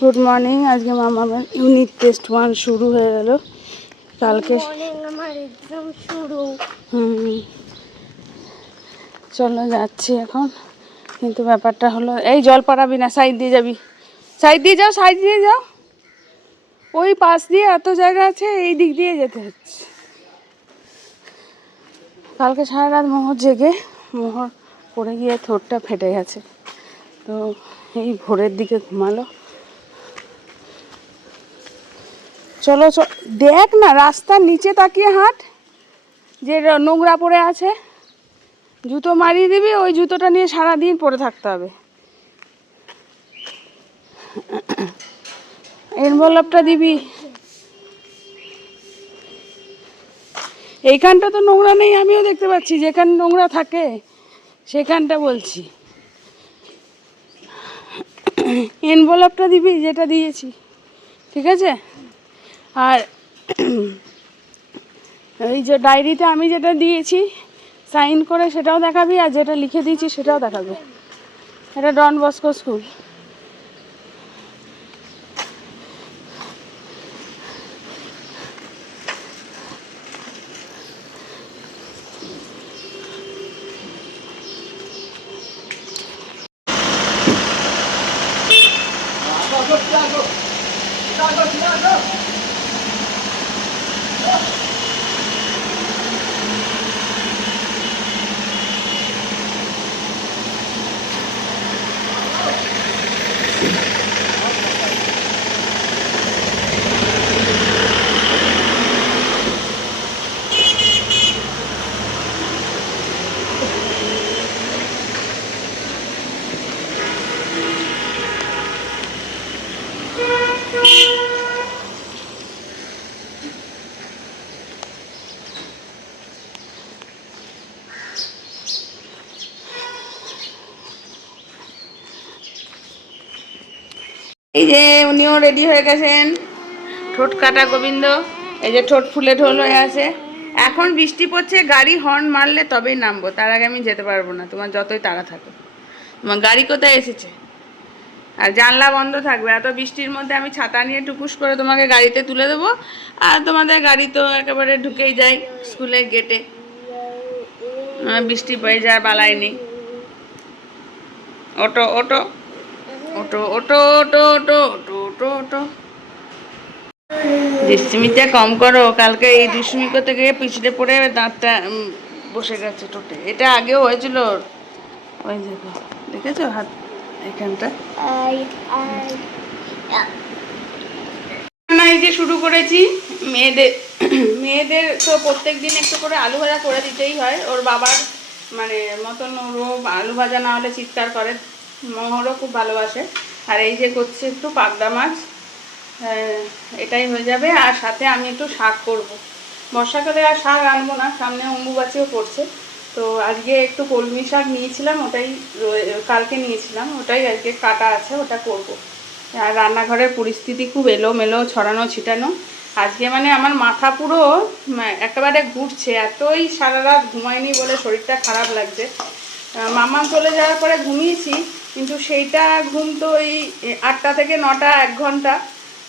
Good morning. আজকে মামার unit test 1 শুরু হয়ে গেল। কালকে আমার এক্সাম শুরু। চলো যাচ্ছি এখন। কিন্তু ব্যাপারটা হলো, এই জল পাড়াবি না, সাইড দিয়ে যাবি, সাইড দিয়ে যাও, সাইড দিয়ে যাও। ওই পাশ দিয়ে এত জায়গা আছে, এই দিক দিয়ে যেতে হচ্ছে। কালকে সারা রাত মোহর জেগে মোহর পড়ে গিয়ে ঠোঁটটা ফেটে গেছে, তো এই ভোরের দিকে ঘুমালো। চলো দেখ না, রাস্তার নিচে তাকিয়ে হাঁট, যে নোংরা পড়ে আছে, জুতো মারিয়ে দিবি, ওই জুতোটা নিয়ে সারাদিন পরে থাকতে হবে। এনভেলপটা দিবি। এইখানটা তো নোংরা নেই, আমিও দেখতে পাচ্ছি, যেখানে নোংরা থাকে সেখানটা বলছি। এনভেলপটা দিবি যেটা দিয়েছি, ঠিক আছে? আর এই যে ডায়েরিতে আমি যেটা দিয়েছি সাইন করে সেটাও দেখাবি, আর যেটা লিখে দিয়েছি সেটাও দেখাবে। এটা ডন বস্কো স্কুল। এই যে উনিও রেডি হয়ে গেছেন, ঠোঁট কাটা গোবিন্দ। এই যে ঠোঁট ফুলে ঢোল হয়ে আছে। এখন বৃষ্টি পড়ছে, গাড়ি হর্ন মারলে তবেই নামবো, তার আগে আমি যেতে পারবো না, তোমার যতই তাড়া থাকে। তোমার গাড়ি কোথায় এসেছে? আর জানলা বন্ধ থাকবে। এত বৃষ্টির মধ্যে আমি ছাতা নিয়ে টুকুস করে তোমাকে গাড়িতে তুলে দেবো, আর তোমাদের গাড়ি তো একেবারে ঢুকেই যায় স্কুলের গেটে। বৃষ্টি পড়ে যায়, বালাই নেই। Auto auto auto auto auto auto auto auto auto. দুষ্টুমিটা কম করো, কালকে এই দুষ্টুমি করতে গিয়ে পিছলে পড়ে দাঁতটা বসে গেছে টোটে। এটা আগেও হয়েছিল, ওই দেখো, দেখেছো হাত এখানটা। এই যে শুরু করেছি মেয়েদের মেয়েদের তো প্রত্যেক দিন একটু করে আলু ভাজা করে দিতেই হয়। ওর বাবার মানে মতন ওরও আলু ভাজা না হলে চিৎকার করে। মোহরও খুব ভালোবাসে। আর এই যে করছে একটু পাবদা মাছ, এটাই হয়ে যাবে। আর সাথে আমি একটু শাক করব। বর্ষাকালে আর শাক আনবো না, সামনে অম্বুবাচিও পড়ছে। তো আজকে একটু কলমি শাক নিয়েছিলাম, ওটাই কালকে নিয়েছিলাম, ওটাই আজকে কাটা আছে, ওটা করব। আর রান্নাঘরের পরিস্থিতি খুব এলোমেলো, ছড়ানো ছিটানো। আজকে মানে আমার মাথা পুরো একেবারে ঘুরছে, এতই সারা রাত ঘুমাইনি বলে শরীরটা খারাপ লাগছে। মামা চলে যাওয়ার পরে ঘুমিয়েছি, কিন্তু সেইটা ঘুম তো ওই 8টা থেকে 9টা, 1 ঘন্টা,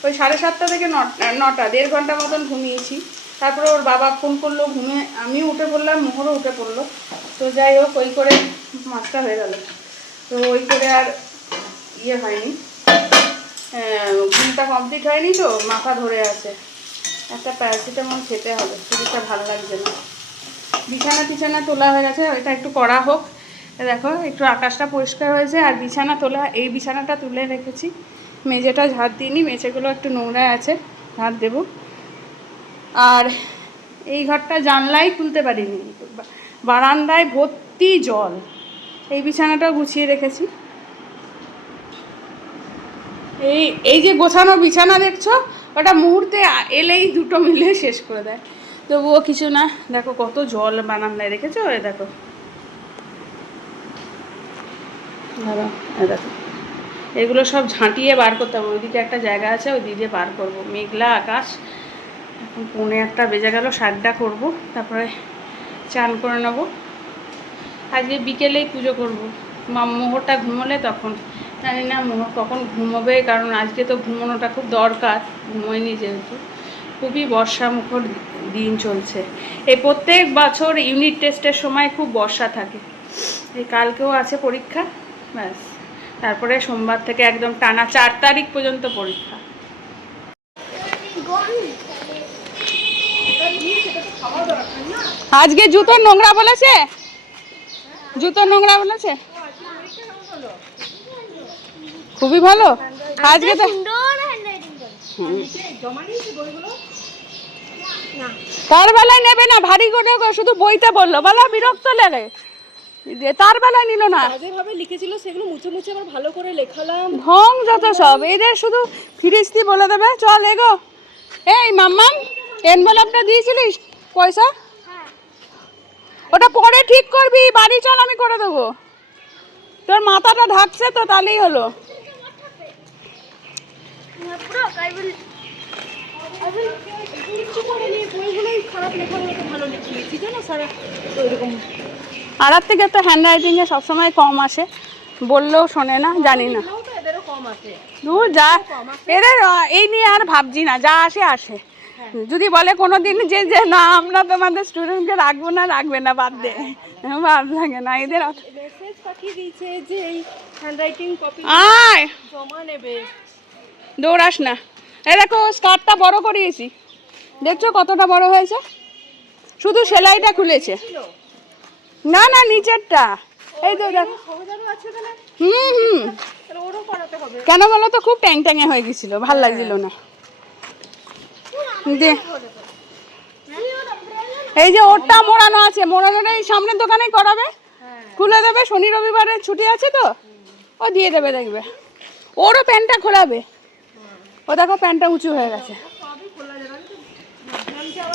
ওই 7:30 থেকে 9টা, 1.5 ঘন্টা মতন ঘুমিয়েছি। তারপরে ওর বাবা ফোন করলো, ঘুমে আমিও উঠে পড়লাম, মোহরও উঠে পড়লো। তো যাই হোক, ওই করে 5টা হয়ে গেল। তো ওই করে আর ইয়ে হয়নি, ঘুমটা কমপ্লিট হয়নি, তো মাথা ধরে আছে। একটা প্যারাসিটামল খেতে হবে, শরীরটা ভালো লাগছে না। বিছানা তোলা হয়ে গেছে, ওইটা একটু করা হোক। দেখো একটু আকাশটা পরিষ্কার হয়েছে, আর বিছানা তোলা, এই বিছানাটা তুলে রেখেছি। মেঝেটা ঝাড় দিইনি, মেঝেগুলো একটু নোংরায় আছে, ঝাড় দেব। আর এই ঘরটা জানলাই খুলতে পারিনি, বারান্দায় ভর্তি জল। এই বিছানাটাও গুছিয়ে রেখেছি। এই যে গোছানো বিছানা দেখছো, ওটা মুহূর্তে এলেই দুটো মিলে শেষ করে দেয়। তবুও কিছু না, দেখো কত জল বারান্দায় রেখেছো, এ দেখো, দেখো, এগুলো সব ঝাঁটিয়ে বার করতে হবে। ওইদিকে একটা জায়গা আছে, ওই দিকে বার করবো। মেঘলা আকাশ, এখন 1:45 বেজে গেল, শাকটা করবো, তারপরে চান করে নেবো। আজকে বিকেলেই পুজো করবো, মোহরটা ঘুমোলে তখন। জানি না মোহর কখন ঘুমোবে, কারণ আজকে তো ঘুমোনোটা খুব দরকার, ঘুমোয়নি যেহেতু। খুবই বর্ষামুখর দিন চলছে। এই প্রত্যেক বছর ইউনিট টেস্টের সময় খুব বর্ষা থাকে। এই কালকেও আছে পরীক্ষা, ব্যাস তারপরে সোমবার থেকে একদম টানা 4 তারিখ পর্যন্ত পরীক্ষা। আজকে জুতো নোংরা বলেছে, জুতো নোংরা বলেছে, খুবই ভালো আজকে তো। তার বেলায় নেবে না, ভারী করে শুধু বইতে বললো, বলো বিরক্ত লাগে, তার বেলায় নিল না। যেভাবে লিখেছিল সেগুলো মুছে মুছে আবার ভালো করে লেখালাম। ঢং যত সব, এদের শুধু ফিরিস্তি বলে দেবে চল এগো। এই মাম্মাম, এনভেলপটা দিয়েছিলিস পয়সা? ওটা পরে ঠিক করবি, বাড়ি চল আমি করে দেবো। তোর মাথাটা ঢাকছে তো, তাহলেই হলো। আর থেকে তো হ্যান্ড রাইটিংয়ে সবসময় কম আসে, বললেও শোনে না, জানি না। দূর যা, এদের এই নিয়ে আর ভাবছি না, যা আসে আসে। যদি বলে কোনো দিন যে যে না আমরা তোমাদের স্টুডেন্টকে রাখবো না, রাখবে না, বাদ দে, ভাব লাগে না এদের। মেসেজ পাঠিয়ে দিয়েছে যে এই হ্যান্ডরাইটিং কপি আয় জমা নেবে। দৌড়াস না। এই দেখো স্কার্টটা বড় করিয়েছি, দেখছো কতটা বড় হয়েছে, শুধু সেলাইটা খুলেছে। না না নিচেরটা, এই তো দেখো। হুম, কেন বলো তো, খুব ট্যাং ট্যাঙে হয়ে গেছিল, ভাল লাগছিল না। এই যে ওরটা মোড়ানো আছে, মোড়ানোটা এই সামনের দোকানে করাবে, খুলে দেবে, শনি রবিবারে ছুটি আছে তো, ও দিয়ে দেবে, দেখবে ওরও প্যান্টটা খোলাবে। ও দেখো প্যান্টটা উঁচু হয়ে গেছে।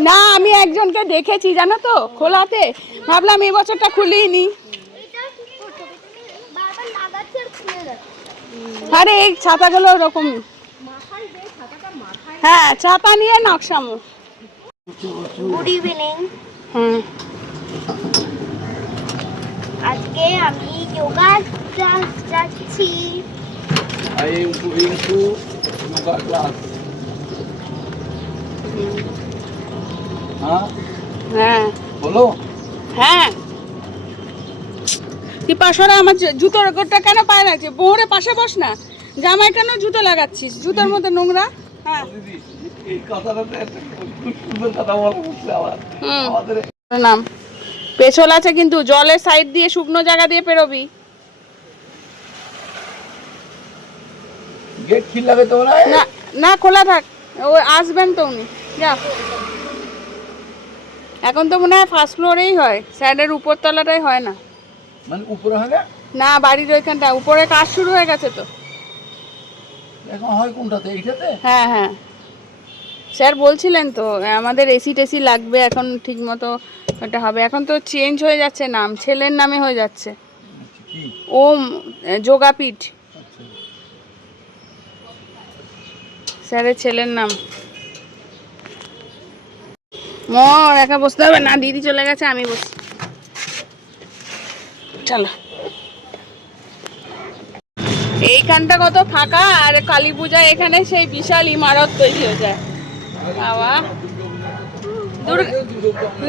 না আমি একজনকে দেখেছি জানো তো খোলাতে, ভাবলাম এই বছরটা খুলিয়ে নি। আরে এই ছাতাগুলো ওরকমই, হ্যাঁ ছাতা নিয়ে নকশামো। Good evening. আজকে আমি যোগা ক্লাস যাচ্ছি। I am going to yoga class. हाँ হ্যাঁ बोलो। হ্যাঁ, তুই পাশরা আমার জুতোর গোটা কেন পায়ে রাখছে, বোরে পাশে বস না, জামায় কেন জুতো লাগাচ্ছিস, জুতোর মধ্যে নোংরা। হ্যাঁ दीदी এই কথাটাতে একটা খুব সুন্দর কথা বলা হচ্ছে আমার আমাদের নাম পেছল আছে, কিন্তু জলের সাইড দিয়ে শুকনো জায়গা দিয়ে পেরোবি। গেট খিল লাগে তো না না না খোলা থাক, ও আসবেন তো উনি, যা। এখন তো মনে হয় ফার্স্ট ফ্লোরেই হয়, সাইডের উপর তলাটাই হয় না। মানে উপরে হবে না বাড়ির ওইখানটা উপরে কাজ শুরু হয়ে গেছে তো। এখন হয় কোনটাতে, এইটাতে? হ্যাঁ হ্যাঁ, স্যার বলছিলেন তো আমাদের এসি টেসি লাগবে, এখন ঠিক মতো ওটা হবে। এখন তো চেঞ্জ হয়ে যাচ্ছে নাম, ছেলের নামে হয়ে যাচ্ছে, কি ওম যোগাপীঠ, আচ্ছা স্যারের ছেলের নাম। মোর একা বসতে হবে না, দিদি চলে গেছে, আমি বসি, চলো। এইখানটা কত ফাঁকা, আর কালী পূজায় এখানে সেই বিশাল ইমারত তৈরি হয়ে যায়। বাবা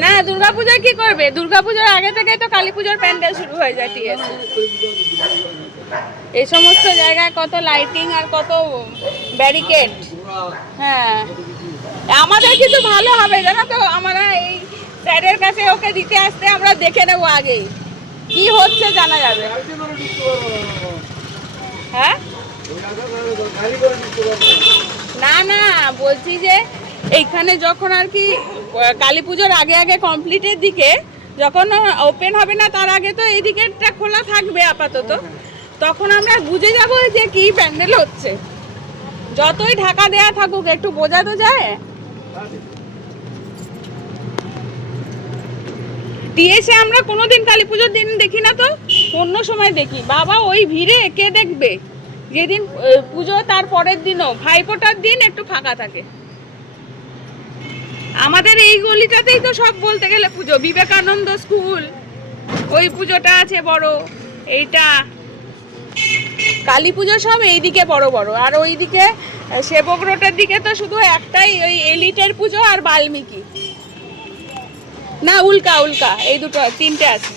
না দুর্গাপূজায় কি করবে, দুর্গাপূজার আগে থেকে তো কালী পূজার প্যান্ডেল শুরু হয়ে যায় টিএসসি। এই সমস্ত জায়গায় কত লাইটিং আর কত ব্যারিকেড। হ্যাঁ আমাদের কিন্তু ভালো হবে জানো তো, আমরা এই স্যারের কাছে ওকে দিতে আসতে আমরা দেখে নেবো আগেই কি হচ্ছে, জানা যাবে। হ্যাঁ না না বলছি যে এইখানে যখন আর কি কালী পুজোর আগে আগে কমপ্লিটের দিকে যখন ওপেন হবে না, তার আগে তো এই দিকেরটা খোলা থাকবে আপাতত, তখন আমরা বুঝে যাব যে কি প্যান্ডেল হচ্ছে। যতই ঢাকা দেয়া থাকুক একটু বোঝা তো যায়। দিয়েছে আমরা কোনোদিন কালী পুজোর দিন দেখি না তো, অন্য সময় দেখি। বাবা ওই ভিড়ে কে দেখবে, যেদিন পুজো তার পরের দিনও ভাইফোঁটার দিন একটু ফাঁকা থাকে। আমাদের এই গলিটাতেই তো সব বলতে গেলে পুজো, বিবেকানন্দ স্কুল ওই পুজোটা আছে বড়, এইটা কালী পুজো সব এইদিকে বড় বড়, আর ওইদিকে সেবক রোডের দিকে তো শুধু একটাই, ওই এলিটের পুজো আর বাল্মীকি, না উল্কা উল্কা, এই দুটো তিনটে আছে।